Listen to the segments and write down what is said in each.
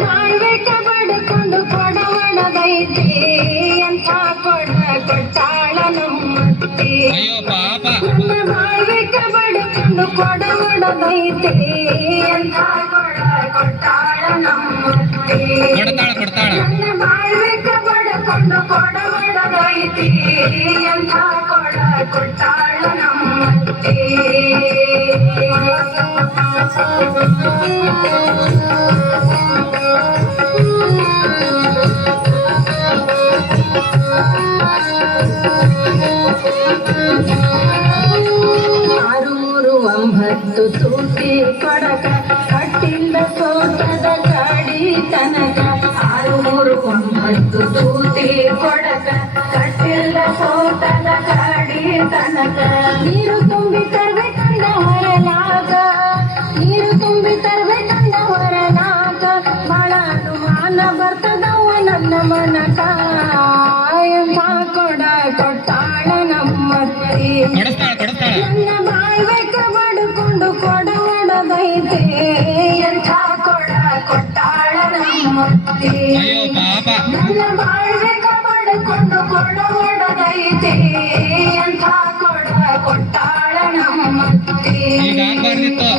ಬಾಳ್ಬೇಕ ಬಡ್ಕೊಂಡು ಕೊಡ ಒಡದೈತಿ ಅಂತ ಕೊಡ ಕೊಟ್ಟಾಳ ನಮ್ಮತ್ತಿ ಅಯ್ಯೋ ಪಾಪ ನನ್ನ ಬಾಳ್ಬೇಕ ಬಡ್ಕೊಂಡು ಕೊಡ ಒಡದೈತಿ ಅಂತ ಕೊಡ ಕೊಟ್ಟಾಳ ನಮ್ಮತ್ತಿ ಕೊಡ್ತಾಳ ಕೊಡ್ತಾಳ ನನ್ನ ಬಾಳ್ಬೇಕ ಬಡ್ಕೊಂಡು ಕೊಡ ಒಡದೈತಿ ಅಂತ ಕೊಡ ಕೊಟ್ಟಾಳ ನಮ್ಮತ್ತಿ ಆರು ಮೂರು ಒಂಬತ್ತು ತೂಟಿ ಕೊಡಕ ಕಟ್ಟಿಲ್ಲ ತೋಟದ ಗಾಡಿ ತನಕ. ಆರು ಮೂರು ಒಂಬತ್ತು ತನಕ. ನೀರು ತುಂಬಿ ಕೊಡಿಸ್ತಾಳ ಕೊಡಿಸ್ತಾಳ ಕೊಡ ಒಡದೈತೆ ಎಂಥ ಕೊಡ ಕೊಟ್ಟಾಳ ಅಯ್ಯೋ ಪಾಪ. ನನ್ನ ಬಾಳ್ಬೇಕ ಬಡ್ಕೊಂಡು ಕೊಡ ಒಡದೈತೆ ಎಂಥ ಕೊಡ ಕೊಟ್ಟಾಳ ನಮ್ಮತ್ತಿ ಈಗ ಆಗ್ಬಾರ್ದಿತ್ತು.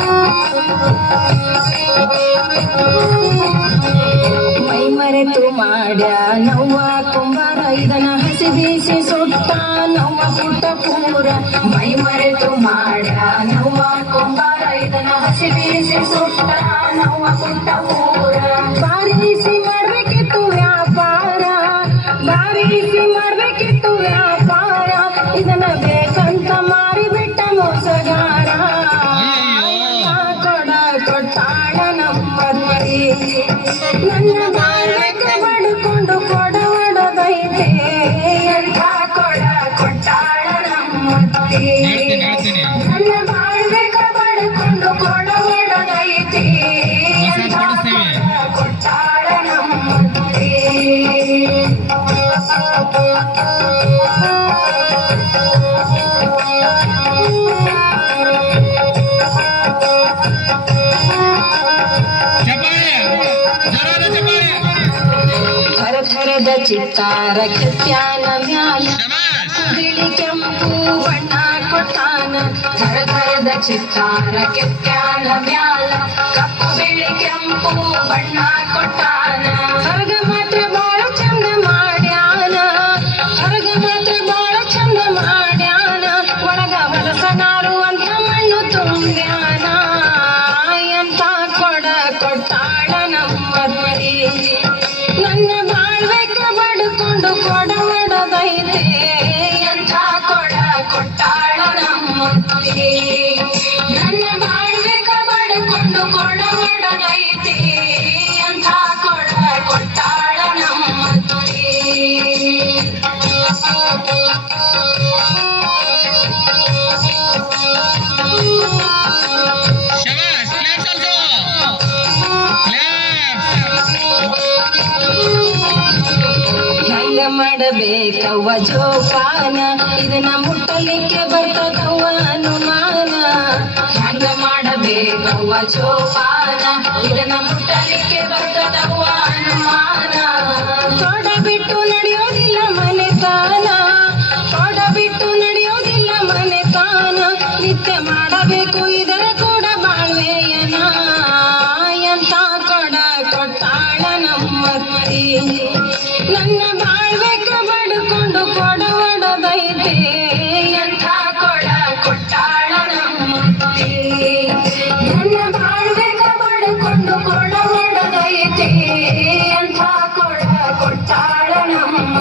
ಮೈ ಇದನ್ನ ಹಸಿ ಬೀಸಿ ಸುತ್ತ ನಮ್ಮ ಪುಟ್ಟ ಪೂರ. ಮೈ ಮರೆತು ಮಾಡ ನಮ್ಮ ಕುಂಬಾರ ಐದನ ಹಸಿ ಬೀಸಿ ಸುತ್ತ ನಮ್ಮ ಪುಟ್ಟ ಪೂರ. ಬಾರಿಸಿ ಮಾಡಬೇಕಿತ್ತು ವ್ಯಾಪಾರ, ಬಾರಿಸಿ ಮಾಡಬೇಕಿತ್ತು ವ್ಯಾಪಾರ. ಇದನ್ನ ಬೇಕಂತ ಮಾರಿಬಿಟ್ಟ ಮೋಸಗಾರ. ಕೊಡ ಕೊಟ್ಟಾಳ ನಮ್ಮ ನನ್ನ ಚಿತ್ತಾರ ಕೆತ್ಯಾನ ಮ್ಯಾಲ ಶಬಾಷ್ ಬಿಳಿ ಕೆಂಪು ಬಣ್ಣ ಕೊಟ್ಟಾನ. ಥರ ಥರದ ಚಿತ್ತಾರ, ಕೆತ್ಯಾನ ಮ್ಯಾಲ. ಕಪ್ಪು ಬಿಳಿ ಕೆಂಪು ಬಣ್ಣ ಕೊಟ್ಟಾನ. ಹೊರಗ ಮಾತ್ರ ಮಾಡಬೇಕವ್ವ ಜೋಪಾನ ಇದನ್ನ ಮುಟ್ಟಲಿಕ್ಕೆ ಬರ್ತದವ್ವ जोपाना इतना मुटलिके बरकत हुआ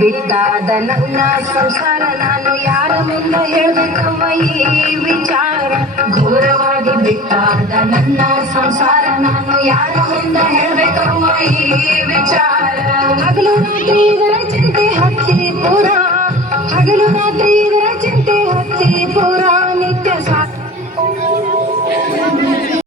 ಬಿಟ್ಟಾದ ನನ್ನ ಸಂಸಾರ ನಾನು ಯಾರ ಮುಂದೆ ಹೇಳ್ಬೇಕಮ್ಮ ಈ ವಿಚಾರ? ಘೋರವಾಗಿ ಬಿಟ್ಟಾದ ನನ್ನ ಸಂಸಾರ ನಾನು ಯಾರ ಮುಂದ ಹೇಳ್ಬೇಕವ್ವ ಈ ವಿಚಾರ? ಹಗಲು ರಾತ್ರಿ ಇದರ ಚಿಂತೆ ಹತ್ತಿ ಪುರ. ಹಗಲು ರಾತ್ರಿ ಇದರ ಚಿಂತೆ ಹತ್ತಿ ಪುರ. ನಿತ್ಯ